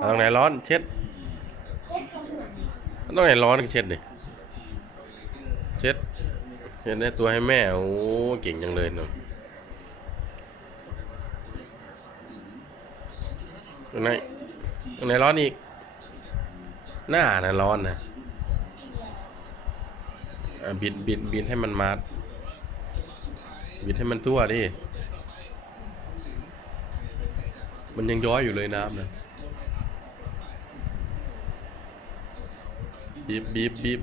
เอาตรงไหนร้อนเช็ดตรงไหนร้อนก็เช็ดดิเช็ดเช็ดได้ตัวให้แม่โอ้เก่งจังเลยเนาะตรงไหนตรงไหนร้อนอีก หน้าน่ะร้อนนะอะบิดบิดบิดให้มันมาดบิดให้มันทั่วดิ มันยังย้อยอยู่เลยน้ำนะบีบบีบบีบ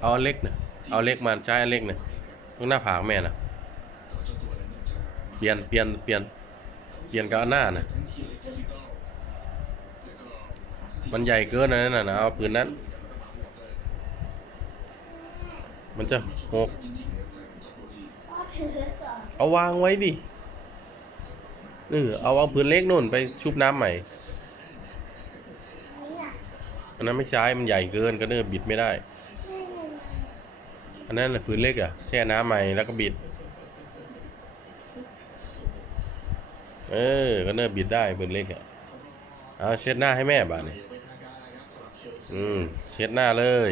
เอาอันเล็กนะเอาเล็กมาใช้อันเล็กนะตรงหน้าผากแม่นะ เปลี่ยนเปลี่ยนเปลี่ยนเปลี่ยนกับหน้านะมันใหญ่เกินนะนั่นนะเอาปืนนั้น มันจะหกเอาวางไว้ดิเออเอาเอาพื้นเล็กนู่นไปชุบน้ำใหม่อันนั้นไม่ใช้มันใหญ่เกินก็เนื้อบิดไม่ได้ อันนั้นแหละพื้นเล็กอะแช่น้ำใหม่แล้วก็บิด เออ ก็เนื้อบิดได้พื้นเล็กอะเอาเช็ดหน้าให้แม่บ้านี่อืม เช็ดหน้าเลย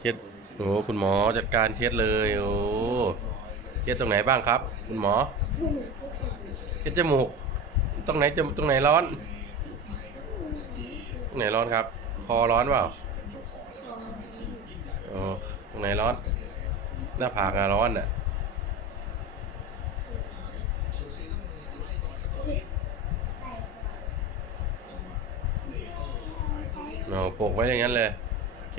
เช็ด โอ้คุณหมอจัดการเช็ดเลย โอ้ เช็ดตรงไหนบ้างครับ คุณหมอ เช็ดจมูก ตรงไหนจมูกตรงไหนร้อน ตรงไหนร้อนครับ คอร้อนเปล่าโอ้ตรงไหนร้อน หน้าผากอะร้อนอะเอา โปกไว้อย่างนั้นเลยโอเค